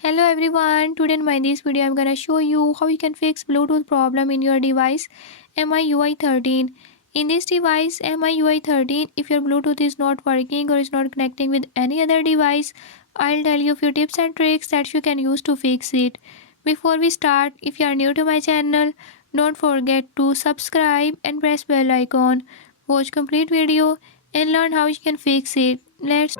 Hello everyone, today in this video I'm gonna show you how you can fix Bluetooth problem in your device MIUI 13. In this device MIUI 13, if your Bluetooth is not working or is not connecting with any other device, I'll tell you a few tips and tricks that you can use to fix it. Before we start, if you are new to my channel, don't forget to subscribe and press bell icon. Watch complete video and learn how you can fix it. Let's